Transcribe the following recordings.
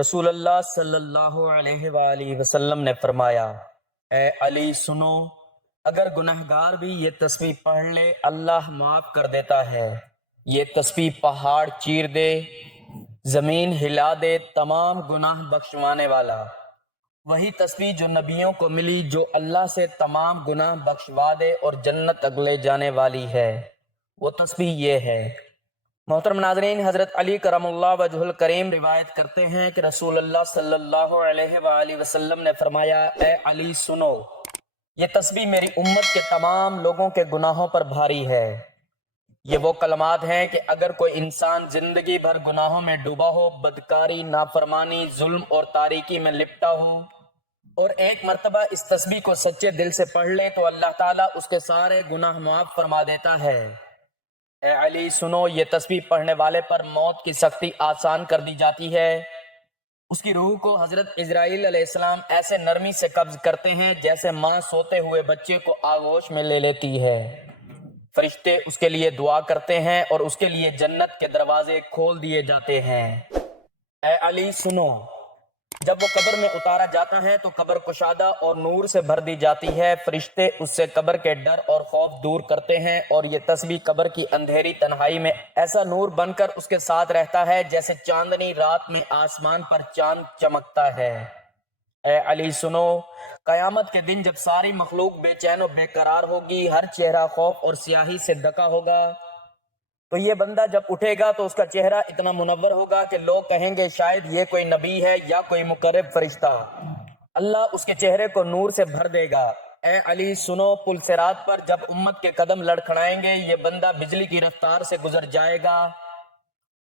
رسول اللہ صلی اللہ علیہ وآلہ وسلم نے فرمایا، اے علی سنو، اگر گنہگار بھی یہ تسبیح پڑھ لے اللہ معاف کر دیتا ہے۔ یہ تسبیح پہاڑ چیر دے، زمین ہلا دے، تمام گناہ بخشوانے والا۔ وہی تسبیح جو نبیوں کو ملی، جو اللہ سے تمام گناہ بخشوا دے اور جنت تک لے جانے والی ہے، وہ تسبیح یہ ہے۔ محترم ناظرین، حضرت علی کرم اللہ وجہ الکریم روایت کرتے ہیں کہ رسول اللہ صلی اللہ علیہ وآلہ وسلم نے فرمایا، اے علی سنو، یہ تسبیح میری امت کے تمام لوگوں کے گناہوں پر بھاری ہے۔ یہ وہ کلمات ہیں کہ اگر کوئی انسان زندگی بھر گناہوں میں ڈوبا ہو، بدکاری، نافرمانی، ظلم اور تاریکی میں لپٹا ہو، اور ایک مرتبہ اس تسبیح کو سچے دل سے پڑھ لے تو اللہ تعالیٰ اس کے سارے گناہ معاف فرما دیتا ہے۔ اے علی سنو، یہ تسبیح پڑھنے والے پر موت کی سختی آسان کر دی جاتی ہے۔ اس کی روح کو حضرت اسرائیل علیہ السلام ایسے نرمی سے قبض کرتے ہیں جیسے ماں سوتے ہوئے بچے کو آغوش میں لے لیتی ہے۔ فرشتے اس کے لیے دعا کرتے ہیں اور اس کے لیے جنت کے دروازے کھول دیے جاتے ہیں۔ اے علی سنو، جب وہ قبر میں اتارا جاتا ہے تو قبر کشادہ اور نور سے بھر دی جاتی ہے۔ فرشتے اس سے قبر کے ڈر اور خوف دور کرتے ہیں اور یہ تسبیح قبر کی اندھیری تنہائی میں ایسا نور بن کر اس کے ساتھ رہتا ہے جیسے چاندنی رات میں آسمان پر چاند چمکتا ہے۔ اے علی سنو، قیامت کے دن جب ساری مخلوق بے چین و بے قرار ہوگی، ہر چہرہ خوف اور سیاہی سے ڈھکا ہوگا، تو یہ بندہ جب اٹھے گا تو اس کا چہرہ اتنا منور ہوگا کہ لوگ کہیں گے شاید یہ کوئی نبی ہے یا کوئی مقرب فرشتہ۔ اللہ اس کے چہرے کو نور سے بھر دے گا۔ اے علی سنو، پل صراط پر جب امت کے قدم لڑکھڑائیں گے، یہ بندہ بجلی کی رفتار سے گزر جائے گا،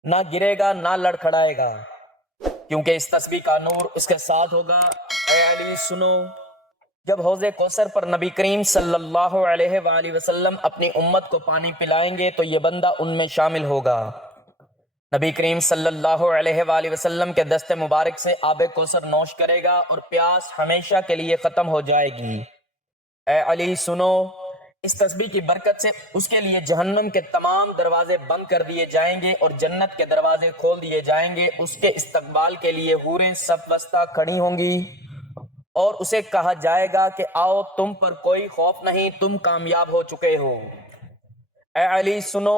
نہ گرے گا نہ لڑکھڑائے گا، کیونکہ اس تسبیح کا نور اس کے ساتھ ہوگا۔ اے علی سنو، جب حوض کوثر پر نبی کریم صلی اللہ علیہ وآلہ وسلم اپنی امت کو پانی پلائیں گے تو یہ بندہ ان میں شامل ہوگا۔ نبی کریم صلی اللہ علیہ وآلہ وسلم کے دست مبارک سے آب کوثر نوش کرے گا اور پیاس ہمیشہ کے لیے ختم ہو جائے گی۔ اے علی سنو، اس تسبیح کی برکت سے اس کے لیے جہنم کے تمام دروازے بند کر دیے جائیں گے اور جنت کے دروازے کھول دیے جائیں گے۔ اس کے استقبال کے لیے حوریں صف وسطہ کھڑی ہوں گی اور اسے کہا جائے گا کہ آؤ، تم پر کوئی خوف نہیں، تم کامیاب ہو چکے ہو۔ اے علی سنو،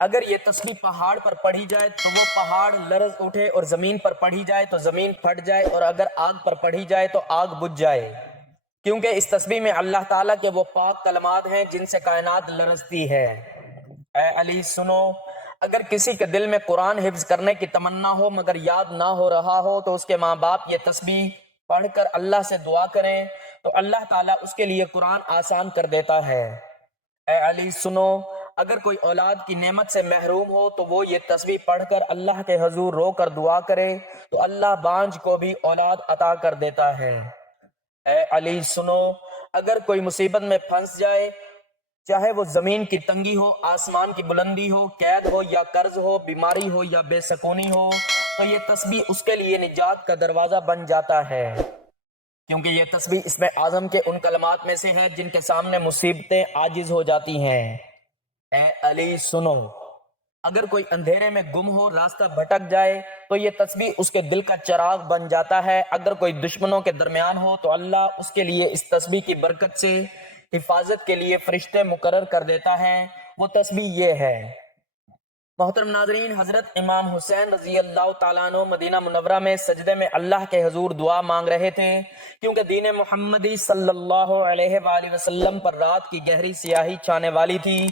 اگر یہ تسبیح پہاڑ پر پڑھی جائے تو وہ پہاڑ لرز اٹھے، اور زمین پر پڑھی جائے تو زمین پھٹ جائے، اور اگر آگ پر پڑھی جائے تو آگ بجھ جائے، کیونکہ اس تسبیح میں اللہ تعالیٰ کے وہ پاک کلمات ہیں جن سے کائنات لرزتی ہے۔ اے علی سنو، اگر کسی کے دل میں قرآن حفظ کرنے کی تمنا ہو مگر یاد نہ ہو رہا ہو تو اس کے ماں باپ یہ تسبیح پڑھ کر اللہ سے دعا کریں تو اللہ تعالیٰ اس کے لیے قرآن آسان کر دیتا ہے۔ اے علی سنو، اگر کوئی اولاد کی نعمت سے محروم ہو تو وہ یہ تسبیح پڑھ کر اللہ کے حضور رو کر دعا کرے تو اللہ بانجھ کو بھی اولاد عطا کر دیتا ہے۔ اے علی سنو، اگر کوئی مصیبت میں پھنس جائے، چاہے وہ زمین کی تنگی ہو، آسمان کی بلندی ہو، قید ہو یا قرض ہو، بیماری ہو یا بے سکونی ہو، تو یہ تسبیح اس کے لیے نجات کا دروازہ بن جاتا ہے، کیونکہ یہ تسبیح اسم اعظم کے ان کلمات میں سے ہے جن کے سامنے مصیبتیں عاجز ہو جاتی ہیں۔ اے علی سنو، اگر کوئی اندھیرے میں گم ہو، راستہ بھٹک جائے تو یہ تسبیح اس کے دل کا چراغ بن جاتا ہے۔ اگر کوئی دشمنوں کے درمیان ہو تو اللہ اس کے لیے اس تسبیح کی برکت سے حفاظت کے لیے فرشتے مقرر کر دیتا ہے۔ وہ تسبیح یہ ہے۔ محترم ناظرین، حضرت امام حسین رضی اللہ تعالیٰ عنہ مدینہ منورہ میں سجدے میں اللہ کے حضور دعا مانگ رہے تھے، کیونکہ دین محمدی صلی اللہ علیہ وآلہ وسلم پر رات کی گہری سیاہی چھانے والی تھی،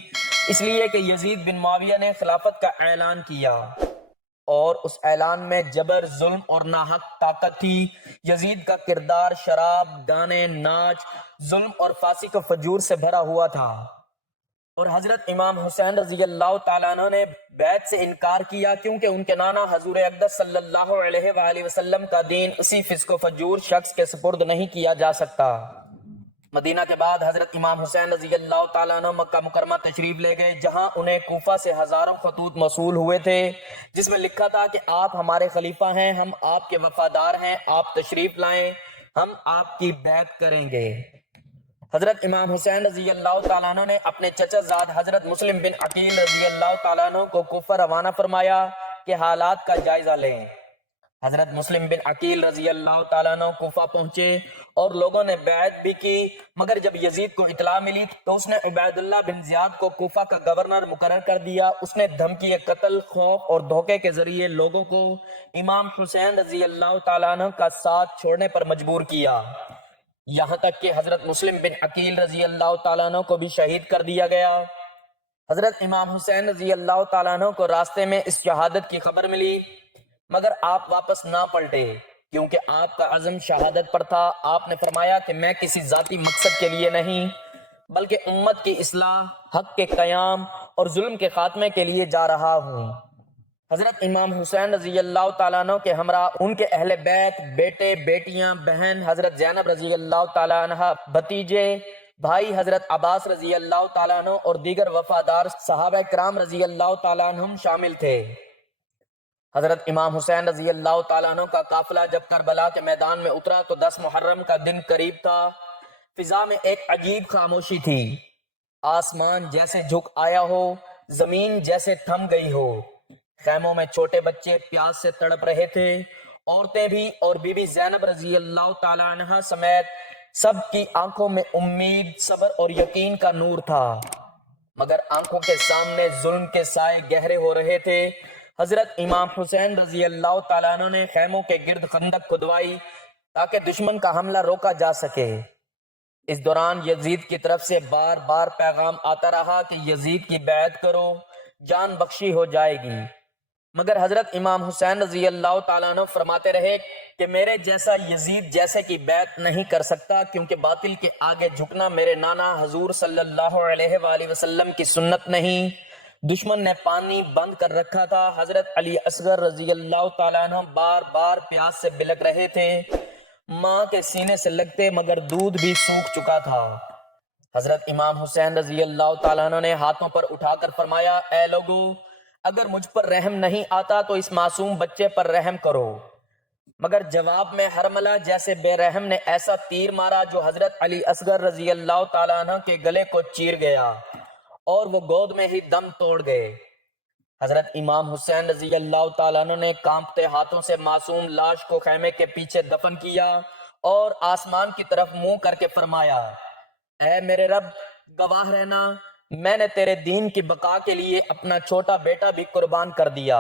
اس لیے کہ یزید بن معاویہ نے خلافت کا اعلان کیا اور اس اعلان میں جبر، ظلم اور ناحق طاقت تھی۔ یزید کا کردار شراب، گانے، ناچ، ظلم اور فاسق و فجور سے بھرا ہوا تھا، اور حضرت امام حسین رضی اللہ تعالیٰ عنہ نے بیعت سے انکار کیا، کیونکہ ان کے نانا حضور اقدس صلی اللہ علیہ وآلہ وسلم کا دین اسی فسق و فجور شخص کے سپرد نہیں کیا جا سکتا۔ مدینہ کے بعد حضرت امام حسین رضی اللہ تعالیٰ عنہ مکہ مکرمہ تشریف لے گئے، جہاں انہیں کوفہ سے ہزاروں خطوط موصول ہوئے تھے جس میں لکھا تھا کہ آپ ہمارے خلیفہ ہیں، ہم آپ کے وفادار ہیں، آپ تشریف لائیں، ہم آپ کی بیعت کریں گے۔ حضرت امام حسین رضی اللہ تعالیٰ عنہ نے اپنے چچا زاد حضرت مسلم بن عقیل رضی اللہ تعالیٰ عنہ کو کوفہ روانہ فرمایا کہ حالات کا جائزہ لیں۔ حضرت مسلم بن عقیل رضی اللہ تعالیٰ عنہ کوفہ پہنچے اور لوگوں نے بیعت بھی کی، مگر جب یزید کو اطلاع ملی تو اس نے عبید اللہ بن زیاد کو کوفہ کا گورنر مقرر کر دیا۔ اس نے دھمکی قتل، خوف اور دھوکے کے ذریعے لوگوں کو امام حسین رضی اللہ تعالیٰ عنہ کا ساتھ چھوڑنے پر مجبور کیا، یہاں تک کہ حضرت مسلم بن عقیل رضی اللہ تعالیٰ عنہ کو بھی شہید کر دیا گیا۔ حضرت امام حسین رضی اللہ تعالیٰ عنہ کو راستے میں اس شہادت کی خبر ملی، مگر آپ واپس نہ پلٹے کیونکہ آپ کا عزم شہادت پر تھا۔ آپ نے فرمایا کہ میں کسی ذاتی مقصد کے لیے نہیں بلکہ امت کی اصلاح، حق کے قیام اور ظلم کے خاتمے کے لیے جا رہا ہوں۔ حضرت امام حسین رضی اللہ تعالیٰ عنہ کے ہمراہ ان کے اہل بیت، بیٹے، بیٹیاں، بہن حضرت زینب رضی اللہ تعالیٰ عنہ، بھتیجے، بھائی حضرت عباس رضی اللہ تعالیٰ عنہ اور دیگر وفادار صحابہ کرام رضی اللہ تعالیٰ عنہم شامل تھے۔ حضرت امام حسین رضی اللہ تعالیٰ عنہ کا قافلہ جب کربلا کے میدان میں اترا تو 10 محرم کا دن قریب تھا۔ فضا میں ایک عجیب خاموشی تھی، آسمان جیسے جھک آیا ہو، زمین جیسے تھم گئی ہو۔ خیموں میں چھوٹے بچے پیاس سے تڑپ رہے تھے، عورتیں بھی، اور بی بی زینب رضی اللہ تعالیٰ عنہ سمیت سب کی آنکھوں میں امید، صبر اور یقین کا نور تھا، مگر آنکھوں کے سامنے ظلم کے سائے گہرے ہو رہے تھے۔ حضرت امام حسین رضی اللہ تعالیٰ عنہ نے خیموں کے گرد خندق کھدوائی تاکہ دشمن کا حملہ روکا جا سکے۔ اس دوران یزید کی طرف سے بار بار پیغام آتا رہا کہ یزید کی بیعت کرو، جان بخشی ہو جائے گی، مگر حضرت امام حسین رضی اللہ تعالیٰ عنہ فرماتے رہے کہ میرے جیسا یزید جیسے کی بیعت نہیں کر سکتا، کیونکہ باطل کے آگے جھکنا میرے نانا حضور صلی اللہ علیہ وآلہ وسلم کی سنت نہیں۔ دشمن نے پانی بند کر رکھا تھا۔ حضرت علی اصغر رضی اللہ تعالیٰ عنہ بار بار پیاس سے بلک رہے تھے، ماں کے سینے سے لگتے مگر دودھ بھی سوکھ چکا تھا۔ حضرت امام حسین رضی اللہ تعالیٰ عنہ نے ہاتھوں پر اٹھا کر فرمایا، اے لوگو، اگر مجھ پر رحم نہیں آتا تو اس معصوم بچے پر رحم کرو، مگر جواب میں حرملہ جیسے بے رحم نے ایسا تیر مارا جو حضرت علی اصغر رضی اللہ تعالیٰ عنہ کے گلے کو چیر گیا اور وہ گود میں ہی دم توڑ گئے۔ حضرت امام حسین رضی اللہ تعالیٰ عنہ نے کانپتے ہاتھوں سے معصوم لاش کو خیمے کے پیچھے دفن کیا اور آسمان کی طرف منہ کر کے فرمایا، اے میرے رب، گواہ رہنا، میں نے تیرے دین کی بقا کے لیے اپنا چھوٹا بیٹا بھی قربان کر دیا۔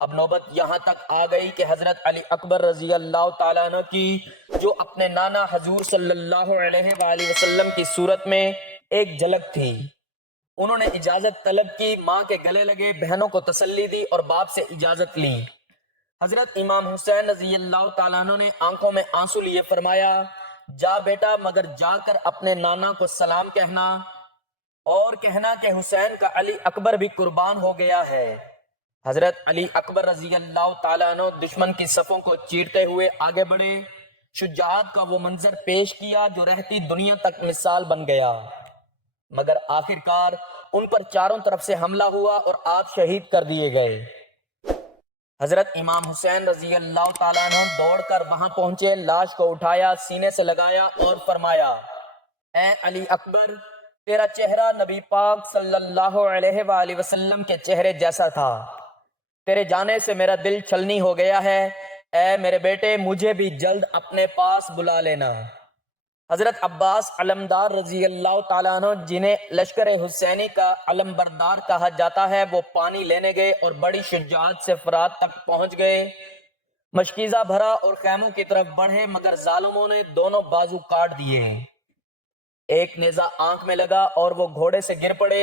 اب نوبت یہاں تک آ گئی کہ حضرت علی اکبر رضی اللہ تعالیٰ عنہ کی، جو اپنے نانا حضور صلی اللہ علیہ وآلہ وسلم کی صورت میں ایک جھلک تھی، انہوں نے اجازت طلب کی، ماں کے گلے لگے، بہنوں کو تسلی دی اور باپ سے اجازت لی۔ حضرت امام حسین رضی اللہ تعالیٰ عنہ نے آنکھوں میں آنسو لیے فرمایا، جا بیٹا، مگر جا کر اپنے نانا کو سلام کہنا اور کہنا کہ حسین کا علی اکبر بھی قربان ہو گیا ہے۔ حضرت علی اکبر رضی اللہ تعالیٰ عنہ دشمن کی صفوں کو چیرتے ہوئے آگے بڑھے، شجاعت کا وہ منظر پیش کیا جو رہتی دنیا تک مثال بن گیا، مگر آخرکار ان پر چاروں طرف سے حملہ ہوا اور آپ شہید کر دیے گئے۔ حضرت امام حسین رضی اللہ تعالیٰ عنہ دوڑ کر وہاں پہنچے، لاش کو اٹھایا، سینے سے لگایا اور فرمایا، اے علی اکبر، تیرا چہرہ نبی پاک صلی اللہ علیہ وآلہ وسلم کے چہرے جیسا تھا، تیرے جانے سے میرا دل چھلنی ہو گیا ہے، اے میرے بیٹے، مجھے بھی جلد اپنے پاس بلا لینا۔ حضرت عباس علمدار رضی اللہ تعالیٰ عنہ، جنہیں لشکر حسینی کا علم بردار کہا جاتا ہے، وہ پانی لینے گئے اور بڑی شجاعت سے فرات تک پہنچ گئے، مشکیزہ بھرا اور خیموں کی طرف بڑھے، مگر ظالموں نے دونوں بازو کاٹ دیے، ایک نیزہ آنکھ میں لگا اور وہ گھوڑے سے گر پڑے۔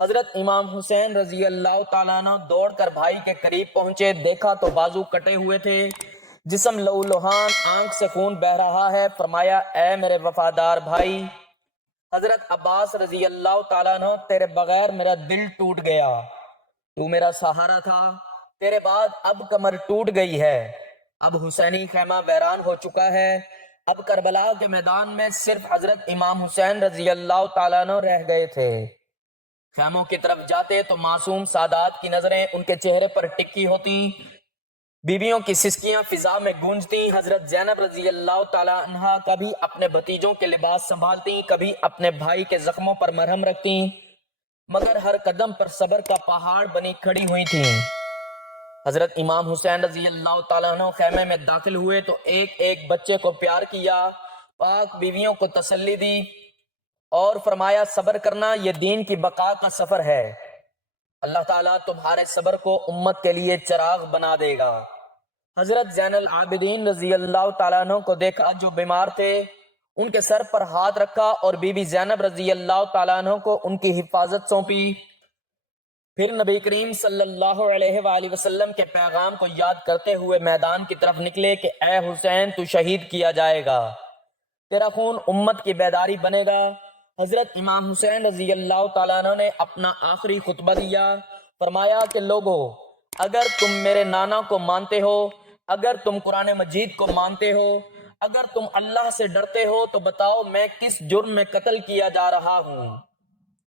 حضرت امام حسین رضی اللہ تعالیٰ عنہ دوڑ کر بھائی کے قریب پہنچے، دیکھا تو بازو کٹے ہوئے تھے، جسم لہو لہان، آنکھ سے خون بہ رہا ہے۔ فرمایا، اے میرے وفادار بھائی حضرت عباس رضی اللہ تعالیٰ عنہ، تیرے بغیر میرا دل ٹوٹ گیا، تو میرا سہارا تھا، تیرے بعد اب کمر ٹوٹ گئی ہے، اب حسینی خیمہ ویران ہو چکا ہے، اب کربلا کے میدان میں صرف حضرت امام حسین رضی اللہ تعالیٰ عنہ رہ گئے تھے۔ خیموں کی طرف جاتے تو معصوم سادات کی نظریں ان کے چہرے پر ٹکی ہوتی، بیویوں کی سسکیاں فضا میں گونجتی، حضرت زینب رضی اللہ تعالیٰ عنہا کبھی اپنے بھتیجوں کے لباس سنبھالتی، کبھی اپنے بھائی کے زخموں پر مرہم رکھتی، مگر ہر قدم پر صبر کا پہاڑ بنی کھڑی ہوئی تھیں۔ حضرت امام حسین رضی اللہ تعالیٰ عنہ خیمے میں داخل ہوئے تو ایک ایک بچے کو پیار کیا، پاک بیویوں کو تسلی دی اور فرمایا صبر کرنا، یہ دین کی بقا کا سفر ہے، اللہ تعالیٰ تمہارے صبر کو امت کے لیے چراغ بنا دے گا۔ حضرت زین العابدین رضی اللہ تعالیٰ عنہ کو دیکھا جو بیمار تھے، ان کے سر پر ہاتھ رکھا اور بی بی زینب رضی اللہ تعالیٰ عنہ کو ان کی حفاظت سونپی۔ پھر نبی کریم صلی اللہ علیہ وآلہ وسلم کے پیغام کو یاد کرتے ہوئے میدان کی طرف نکلے کہ اے حسین تو شہید کیا جائے گا، تیرا خون امت کی بیداری بنے گا۔ حضرت امام حسین رضی اللہ تعالیٰ عنہ نے اپنا آخری خطبہ دیا، فرمایا کہ لوگو، اگر تم میرے نانا کو مانتے ہو، اگر تم قرآن مجید کو مانتے ہو، اگر تم اللہ سے ڈرتے ہو تو بتاؤ میں کس جرم میں قتل کیا جا رہا ہوں۔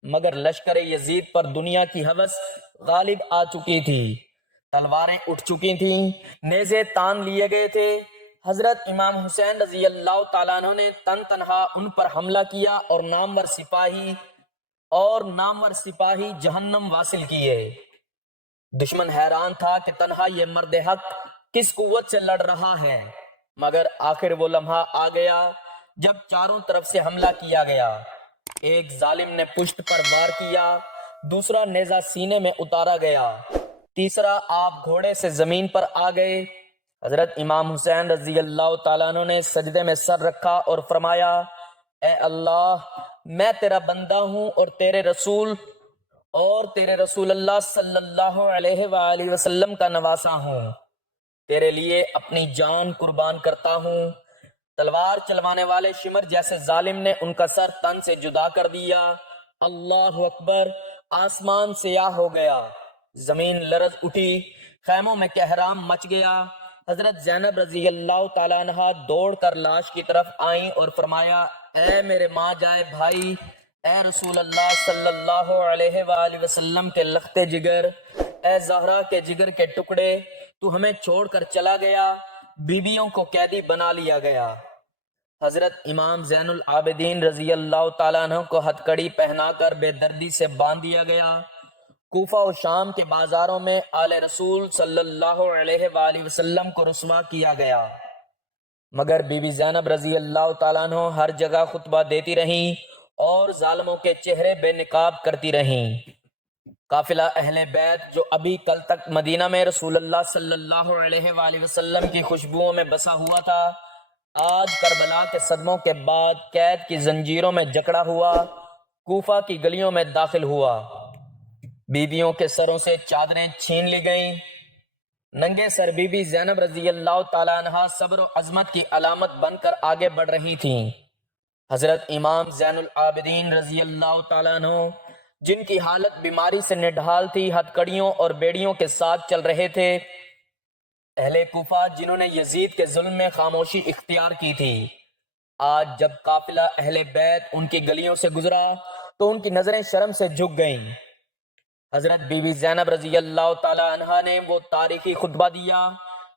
مگر لشکر یزید پر دنیا کی ہوس غالب آ چکی تھی، تلواریں اٹھ چکی تھیں، نیزے تان لیے گئے تھے۔ حضرت امام حسین رضی اللہ تعالیٰ عنہ نے تن تنہا ان پر حملہ کیا اور نامور سپاہی جہنم واصل کیے۔ دشمن حیران تھا کہ تنہا یہ مرد حق کس قوت سے لڑ رہا ہے، مگر آخر وہ لمحہ آ گیا جب چاروں طرف سے حملہ کیا گیا۔ ایک ظالم نے پشت پر وار کیا، دوسرا نیزہ سینے میں اتارا گیا، تیسرا آپ گھوڑے سے زمین پر آ گئے۔ حضرت امام حسین رضی اللہ تعالیٰ عنہ نے سجدے میں سر رکھا اور فرمایا اے اللہ، میں تیرا بندہ ہوں اور تیرے رسول اللہ صلی اللہ علیہ وآلہ وسلم کا نواسا ہوں، تیرے لیے اپنی جان قربان کرتا ہوں۔ تلوار چلوانے والے شمر جیسے ظالم نے ان کا سر تن سے جدا کر دیا۔ اللہ اکبر! آسمان سیاہ ہو گیا، زمین لرز اٹھی، خیموں میں کہرام مچ گیا۔ حضرت زینب رضی اللہ تعالیٰ عنہ دوڑ کر لاش کی طرف آئیں اور فرمایا اے میرے ماں جائے بھائی، اے رسول اللہ صلی اللہ علیہ وآلہ وسلم کے لختے جگر، اے زہرا کے جگر کے ٹکڑے، تو ہمیں چھوڑ کر چلا گیا، بیویوں کو قیدی بنا لیا گیا۔ حضرت امام زین العابدین رضی اللہ تعالیٰ عنہ کو ہتھ کڑی پہنا کر بے دردی سے باندھ دیا گیا۔ کوفہ و شام کے بازاروں میں آل رسول صلی اللہ علیہ وآلہ وسلم کو رسوا کیا گیا، مگر بی بی زینب رضی اللہ تعالیٰ عنہ ہر جگہ خطبہ دیتی رہیں اور ظالموں کے چہرے بے نقاب کرتی رہیں۔ قافلہ اہل بیت جو ابھی کل تک مدینہ میں رسول اللہ صلی اللہ علیہ وآلہ وسلم کی خوشبوؤں میں بسا ہوا تھا، آج کربلا کے صدموں کے بعد قید کی زنجیروں میں جکڑا ہوا کوفہ کی گلیوں میں داخل ہوا۔ بیویوں کے سروں سے چادریں چھین لی گئیں، ننگے سر بی بی زینب رضی اللہ تعالیٰ عنہ صبر و عظمت کی علامت بن کر آگے بڑھ رہی تھیں۔ حضرت امام زین العابدین رضی اللہ تعالیٰ عنہ جن کی حالت بیماری سے نڈھال تھی، ہتھ کڑیوں اور بیڑیوں کے ساتھ چل رہے تھے۔ اہل کوفہ جنہوں نے یزید کے ظلم میں خاموشی اختیار کی تھی، آج جب قافلہ اہل بیت ان کی گلیوں سے گزرا تو ان کی نظریں شرم سے جھک گئیں۔ حضرت بی بی زینب رضی اللہ تعالی عنہا نے وہ تاریخی خطبہ دیا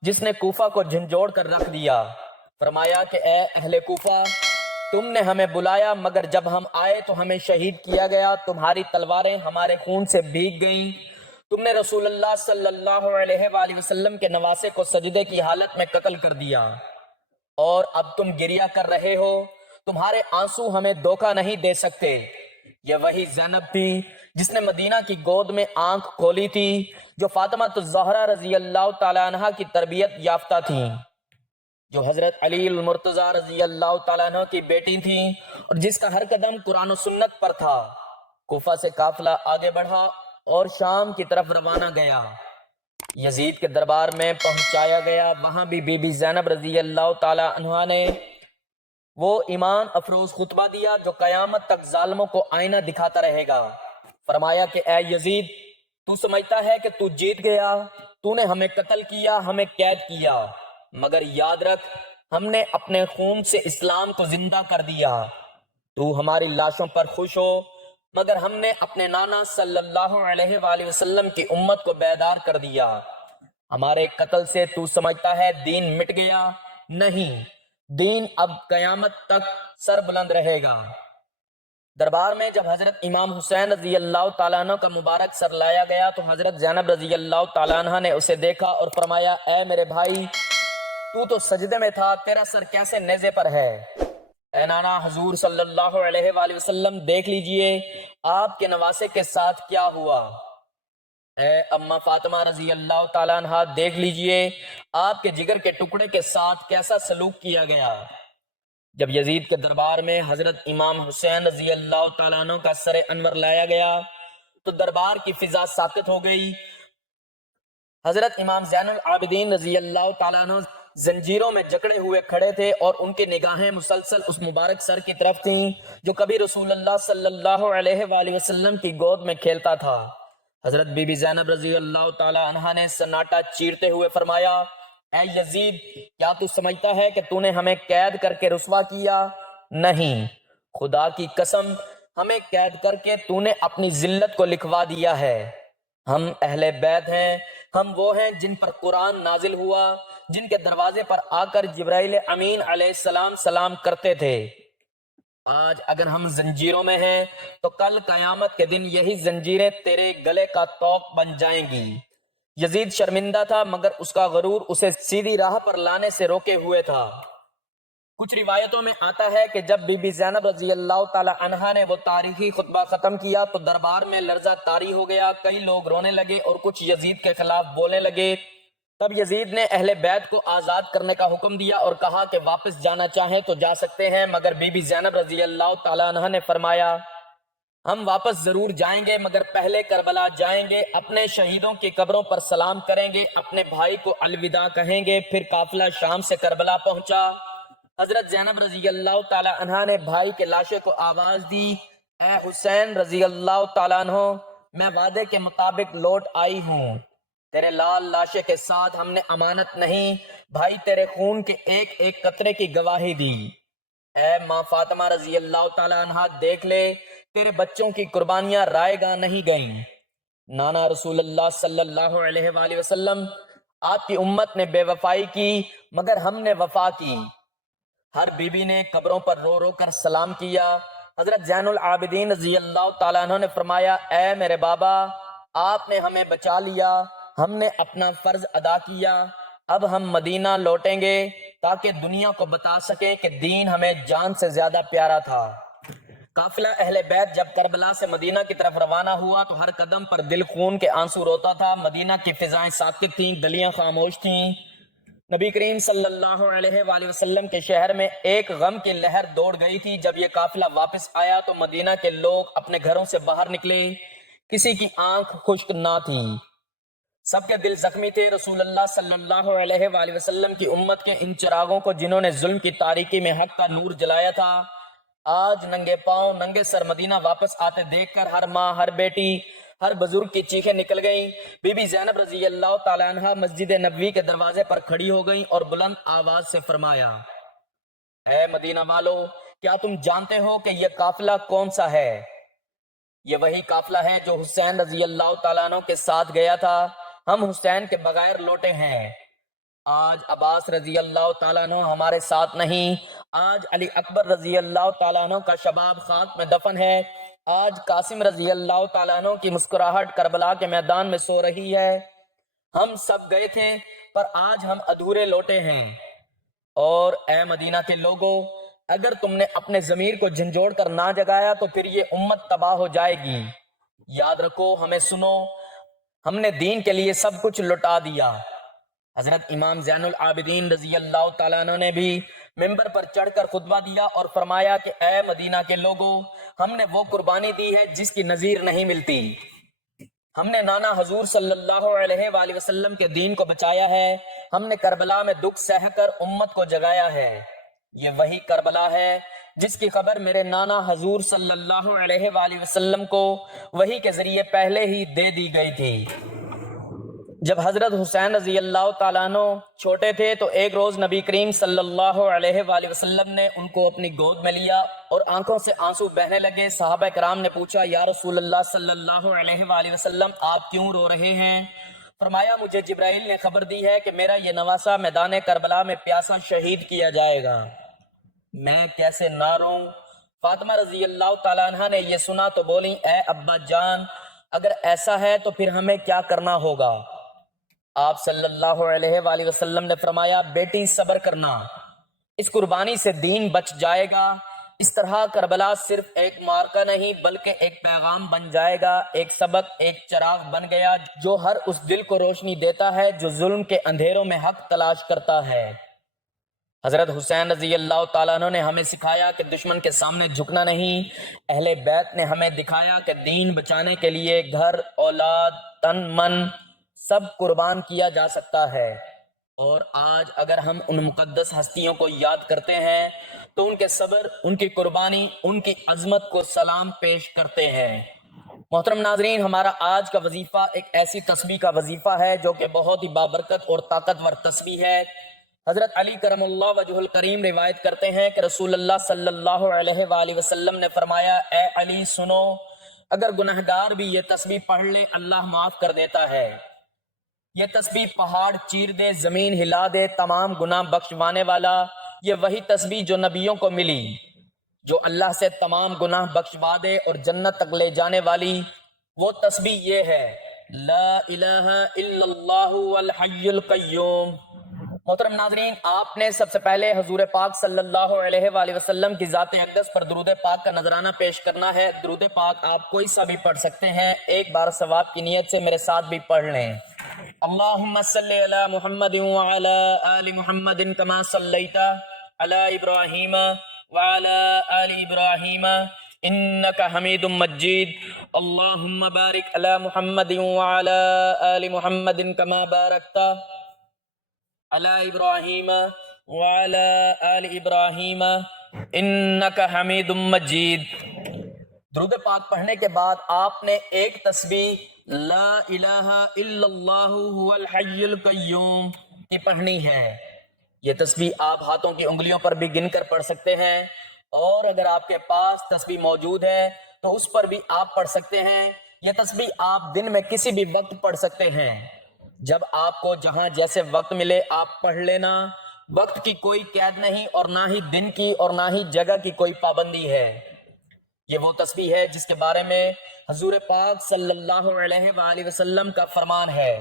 جس نے کوفہ کو جھنجھوڑ کر رکھ دیا۔ فرمایا کہ اے اہل کوفہ، تم نے ہمیں بلایا مگر جب ہم آئے تو ہمیں شہید کیا گیا، تمہاری تلواریں ہمارے خون سے بھیگ گئیں، تم نے رسول اللہ صلی اللہ علیہ وآلہ وسلم کے نواسے کو سجدے کی حالت میں قتل کر دیا، اور اب تم گریہ کر رہے ہو، تمہارے آنسو ہمیں دھوکہ نہیں دے سکتے۔ یہ وہی زینب تھی جس نے مدینہ کی گود میں آنکھ کھولی تھی، جو فاطمہ الزہرا رضی اللہ تعالی عنہ کی تربیت یافتہ تھیں، جو حضرت علی المرتضی رضی اللہ تعالیٰ عنہ کی بیٹی تھیں، اور جس کا ہر قدم قرآن و سنت پر تھا۔ کوفہ سے قافلہ آگے بڑھا اور شام کی طرف روانہ گیا، یزید کے دربار میں پہنچایا گیا۔ وہاں بھی بی بی زینب رضی اللہ تعالی عنہ نے وہ ایمان افروز خطبہ دیا جو قیامت تک ظالموں کو آئینہ دکھاتا رہے گا۔ فرمایا کہ اے یزید، تو سمجھتا ہے کہ تو جیت گیا، تو نے ہمیں قتل کیا، ہمیں قید کیا، مگر یاد رکھ ہم نے اپنے خون سے اسلام کو زندہ کر دیا۔ تو ہماری لاشوں پر خوش ہو، مگر ہم نے اپنے نانا صلی اللہ علیہ وآلہ وسلم کی امت کو بیدار کر دیا۔ ہمارے قتل سے تو سمجھتا ہے دین مٹ گیا؟ نہیں، دین اب قیامت تک سر بلند رہے گا۔ دربار میں جب حضرت امام حسین رضی اللہ تعالیٰ عنہ کا مبارک سر لایا گیا تو حضرت زینب رضی اللہ تعالیٰ عنہ نے اسے دیکھا اور فرمایا، اے میرے بھائی، تو سجدے میں تھا، تیرا سر کیسے نیزے پر ہے؟ اے نانا حضور صلی اللہ علیہ وآلہ وسلم، دیکھ لیجئے آپ کے نواسے کے ساتھ کیا ہوا۔ اے اماں فاطمہ رضی اللہ تعالیٰ عنہ، دیکھ لیجئے آپ کے جگر کے ٹکڑے کے ساتھ کیسا سلوک کیا گیا۔ جب یزید کے دربار میں حضرت امام حسین رضی اللہ تعالیٰ عنہ کا سر انور لایا گیا تو دربار کی فضا ساکت ہو گئی۔ حضرت امام زین العابدین رضی اللہ تعالیٰ عنہ زنجیروں میں جکڑے ہوئے کھڑے تھے اور ان کی نگاہیں مسلسل اس مبارک سر کی طرف تھیں جو کبھی رسول اللہ صلی اللہ علیہ وآلہ وسلم کی گود میں کھیلتا تھا۔ حضرت بی بی زینب رضی اللہ تعالیٰ عنہ نے سناٹا چیرتے ہوئے فرمایا، اے یزید، کیا تو سمجھتا ہے کہ تو نے ہمیں قید کر کے رسوا کیا؟ نہیں، خدا کی قسم، ہمیں قید کر کے تو نے اپنی ذلت کو لکھوا دیا ہے۔ ہم اہل بیت ہیں، ہم وہ ہیں جن پر قرآن نازل ہوا، جن کے دروازے پر آ کر جبرائیل امین علیہ السلام سلام کرتے تھے۔ آج اگر ہم زنجیروں میں ہیں تو کل قیامت کے دن یہی زنجیریں تیرے گلے کا طوق بن جائیں گی۔ یزید شرمندہ تھا مگر اس کا غرور اسے سیدھی راہ پر لانے سے روکے ہوئے تھا۔ کچھ روایتوں میں آتا ہے کہ جب بی بی زینب رضی اللہ تعالی عنہا نے وہ تاریخی خطبہ ختم کیا تو دربار میں لرزہ طاری ہو گیا، کئی لوگ رونے لگے اور کچھ یزید کے خلاف بولنے لگے۔ تب یزید نے اہل بیت کو آزاد کرنے کا حکم دیا اور کہا کہ واپس جانا چاہیں تو جا سکتے ہیں، مگر بی بی زینب رضی اللہ تعالی عنہا نے فرمایا، ہم واپس ضرور جائیں گے مگر پہلے کربلا جائیں گے، اپنے شہیدوں کی قبروں پر سلام کریں گے، اپنے بھائی کو الوداع کہیں گے۔ پھر قافلہ شام سے کربلا پہنچا۔ حضرت زینب رضی اللہ تعالی عنہ نے بھائی کے لاشے کو آواز دی، اے حسین رضی اللہ تعالیٰ عنہ، میں وعدے کے مطابق لوٹ آئی ہوں، تیرے لال لاشے کے ساتھ ہم نے امانت نہیں، بھائی تیرے خون کے ایک ایک قطرے کی گواہی دی۔ اے ماں فاطمہ رضی اللہ تعالیٰ عنہ، دیکھ لے تیرے بچوں کی قربانیاں رائے گاہ نہیں گئیں۔ نانا رسول اللہ صلی اللہ علیہ وآلہ وسلم، آپ کی امت نے بے وفائی کی مگر ہم نے وفا کی۔ ہر بی بی نے قبروں پر رو رو کر سلام کیا۔ حضرت زین العابدین رضی اللہ تعالیٰ عنہ نے فرمایا، اے میرے بابا، آپ نے ہمیں بچا لیا، ہم نے اپنا فرض ادا کیا، اب ہم مدینہ لوٹیں گے تاکہ دنیا کو بتا سکیں کہ دین ہمیں جان سے زیادہ پیارا تھا۔ قافلہ اہل بیت جب کربلا سے مدینہ کی طرف روانہ ہوا تو ہر قدم پر دل خون کے آنسو روتا تھا۔ مدینہ کی فضائیں ساکت تھیں، گلیاں خاموش تھیں۔ نبی کریم صلی اللہ علیہ وآلہ وسلم کے شہر میں ایک غم کی لہر دوڑ گئی تھی۔ جب یہ قافلہ واپس آیا تو مدینہ کے لوگ اپنے گھروں سے باہر نکلے، کسی کی آنکھ خشک نہ تھی، سب کے دل زخمی تھے۔ رسول اللہ صلی اللہ علیہ وآلہ وسلم کی امت کے ان چراغوں کو جنہوں نے ظلم کی تاریکی میں حق کا نور جلایا تھا، آج ننگے پاؤں ننگے سر مدینہ واپس آتے دیکھ کر ہر ماں، ہر بیٹی، ہر بزرگ کی چیخیں نکل گئیں۔ بی بی زینب رضی اللہ تعالیٰ عنہ مسجد نبوی کے دروازے پر کھڑی ہو گئیں اور بلند آواز سے فرمایا، اے مدینہ والو، کیا تم جانتے ہو کہ یہ قافلہ کون سا ہے؟ یہ وہی قافلہ ہے جو حسین رضی اللہ تعالیٰ عنہ کے ساتھ گیا تھا۔ ہم حسین کے بغیر لوٹے ہیں۔ آج عباس رضی اللہ تعالیٰ عنہ ہمارے ساتھ نہیں، آج علی اکبر رضی اللہ تعالیٰ عنہ کا شباب خاک میں دفن ہے، آج قاسم رضی اللہ تعالیٰ عنہ کی مسکراہٹ کربلا کے میدان میں سو رہی ہے۔ ہم سب گئے تھے پر آج ہم ادھورے لوٹے ہیں۔ اور اے مدینہ کے لوگوں، اگر تم نے اپنے ضمیر کو جھنجھوڑ کر نہ جگایا تو پھر یہ امت تباہ ہو جائے گی۔ یاد رکھو، ہمیں سنو، ہم نے دین کے لیے سب کچھ لٹا دیا۔ حضرت امام زین العابدین رضی اللہ تعالیٰ عنہ نے بھی ممبر پر چڑھ کر خطبہ دیا اور فرمایا کہ اے مدینہ کے لوگوں، ہم نے وہ قربانی دی ہے جس کی نظیر نہیں ملتی۔ ہم نے نانا حضور صلی اللہ علیہ وآلہ وسلم کے دین کو بچایا ہے، ہم نے کربلا میں دکھ سہ کر امت کو جگایا ہے۔ یہ وہی کربلا ہے جس کی خبر میرے نانا حضور صلی اللہ علیہ وآلہ وسلم کو وحی کے ذریعے پہلے ہی دے دی گئی تھی۔ جب حضرت حسین رضی اللہ تعالیٰ عنہ چھوٹے تھے تو ایک روز نبی کریم صلی اللہ علیہ وآلہ وسلم نے ان کو اپنی گود میں لیا اور آنکھوں سے آنسو بہنے لگے۔ صحابہ کرام نے پوچھا، یا رسول اللہ صلی اللہ علیہ وآلہ وسلم، آپ کیوں رو رہے ہیں؟ فرمایا، مجھے جبرائیل نے خبر دی ہے کہ میرا یہ نواسہ میدان کربلا میں پیاسا شہید کیا جائے گا، میں کیسے نہ روں؟ فاطمہ رضی اللہ تعالیٰ عنہ نے یہ سنا تو بولی اے ابا جان اگر ایسا ہے تو پھر ہمیں کیا کرنا ہوگا؟ آپ صلی اللہ علیہ وآلہ وسلم نے فرمایا بیٹی صبر کرنا، اس قربانی سے دین بچ جائے گا۔ اس طرح کربلا صرف ایک مارکہ نہیں بلکہ ایک پیغام بن جائے گا، ایک سبق، ایک چراغ بن گیا جو ہر اس دل کو روشنی دیتا ہے جو ظلم کے اندھیروں میں حق تلاش کرتا ہے۔ حضرت حسین رضی اللہ تعالیٰ عنہ نے ہمیں سکھایا کہ دشمن کے سامنے جھکنا نہیں۔ اہل بیت نے ہمیں دکھایا کہ دین بچانے کے لیے گھر، اولاد، تن، من سب قربان کیا جا سکتا ہے۔ اور آج اگر ہم ان مقدس ہستیوں کو یاد کرتے ہیں تو ان کے صبر، ان کی قربانی، ان کی عظمت کو سلام پیش کرتے ہیں۔ محترم ناظرین، ہمارا آج کا وظیفہ ایک ایسی تسبیح کا وظیفہ ہے جو کہ بہت ہی بابرکت اور طاقتور تسبیح ہے۔ حضرت علی کرم اللہ وجہ الکریم روایت کرتے ہیں کہ رسول اللہ صلی اللہ علیہ وآلہ وسلم نے فرمایا اے علی سنو، اگر گنہگار بھی یہ تسبیح پڑھ لے اللہ معاف کر دیتا ہے۔ یہ تسبیح پہاڑ چیر دے، زمین ہلا دے، تمام گناہ بخشوانے والا یہ وہی تسبیح جو نبیوں کو ملی، جو اللہ سے تمام گناہ بخشوا دے اور جنت تک لے جانے والی وہ تسبیح یہ ہے، لا الہ الا اللہ والحی القیوم۔ محترم ناظرین، آپ نے سب سے پہلے حضور پاک صلی اللہ علیہ وآلہ وسلم کی ذات اقدس پر درود پاک کا نذرانہ پیش کرنا ہے۔ درود پاک آپ کوئی سا بھی پڑھ سکتے ہیں، ایک بار ثواب کی نیت سے میرے ساتھ بھی پڑھ لیں۔ اللہم صلی علی محمد وعلی آل محمد کما صلیت علی ابراہیم وعلی آل ابراہیم انک حمید مجید۔ اللہم بارک علی محمد وعلی آل محمد کما بارکت علی ابراہیم وعلی آل ابراہیم انک حمید مجید۔ درود پاک پڑھنے کے بعد آپ نے ایک تسبیح لا الہ الا اللہ هو الحی القیوم کی پڑھنی ہے۔ یہ تسبیح آپ ہاتھوں کی انگلیوں پر بھی گن کر پڑھ سکتے ہیں، اور اگر آپ کے پاس تسبیح موجود ہے تو اس پر بھی آپ پڑھ سکتے ہیں۔ یہ تسبیح آپ دن میں کسی بھی وقت پڑھ سکتے ہیں، جب آپ کو جہاں جیسے وقت ملے آپ پڑھ لینا۔ وقت کی کوئی قید نہیں، اور نہ ہی دن کی اور نہ ہی جگہ کی کوئی پابندی ہے۔ یہ وہ تسبیح ہے جس کے بارے میں حضور پاک صلی اللہ علیہ وآلہ وسلم کا فرمان ہے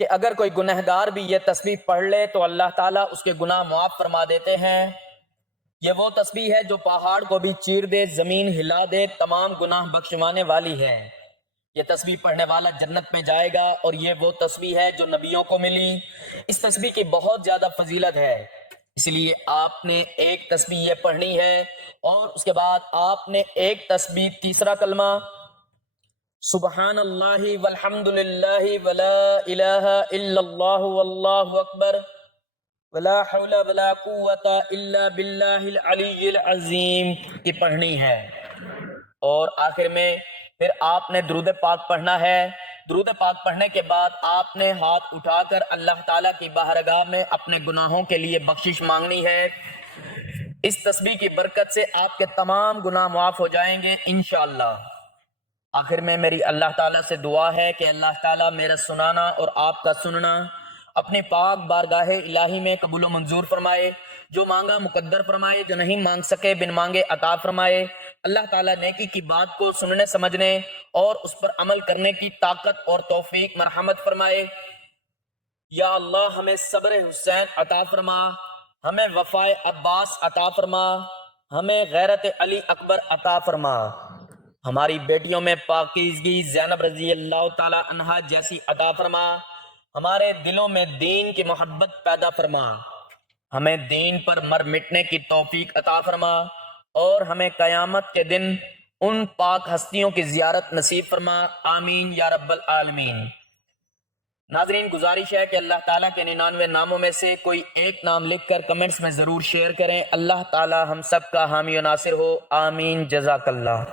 کہ اگر کوئی گنہگار بھی یہ تسبیح پڑھ لے تو اللہ تعالیٰ اس کے گناہ معاف فرما دیتے ہیں۔ یہ وہ تسبیح ہے جو پہاڑ کو بھی چیر دے، زمین ہلا دے، تمام گناہ بخشوانے والی ہے۔ یہ تسبیح پڑھنے والا جنت میں جائے گا، اور یہ وہ تسبیح ہے جو نبیوں کو ملی۔ اس تسبیح کی بہت زیادہ فضیلت ہے، اس لیے آپ نے ایک تسبیح یہ پڑھنی ہے، اور اس کے بعد آپ نے ایک تسبیح تیسرا کلمہ سبحان اللہ والحمد للہ ولا الہ الا اللہ واللہ اکبر ولا حول ولا قوت الا باللہ العلی العظیم کی پڑھنی ہے۔ اور آخر میں پھر آپ نے درود پاک پڑھنا ہے۔ درود پاک پڑھنے کے بعد آپ نے ہاتھ اٹھا کر اللہ تعالیٰ کی بارگاہ میں اپنے گناہوں کے لیے بخشش مانگنی ہے۔ اس تسبیح کی برکت سے آپ کے تمام گناہ معاف ہو جائیں گے انشاءاللہ۔ آخر میں میری اللہ تعالیٰ سے دعا ہے کہ اللہ تعالیٰ میرا سنانا اور آپ کا سننا اپنے پاک بارگاہ الہی میں قبول و منظور فرمائے، جو مانگا مقدر فرمائے، جو نہیں مانگ سکے بن مانگے عطا فرمائے۔ اللہ تعالیٰ نیکی کی بات کو سننے سمجھنے اور اس پر عمل کرنے کی طاقت اور توفیق مرحمت فرمائے۔ یا اللہ ہمیں صبر حسین عطا فرما، ہمیں وفائے عباس عطا فرما، ہمیں غیرت علی اکبر عطا فرما، ہماری بیٹیوں میں پاکیزگی زینب رضی اللہ تعالی عنہا جیسی عطا فرما، ہمارے دلوں میں دین کی محبت پیدا فرما، ہمیں دین پر مر مٹنے کی توفیق عطا فرما، اور ہمیں قیامت کے دن ان پاک ہستیوں کی زیارت نصیب فرما، آمین یا رب العالمین۔ ناظرین، گزارش ہے کہ اللہ تعالیٰ کے 99 ناموں میں سے کوئی ایک نام لکھ کر کمنٹس میں ضرور شیئر کریں۔ اللہ تعالیٰ ہم سب کا حامی و ناصر ہو، آمین، جزاک اللہ۔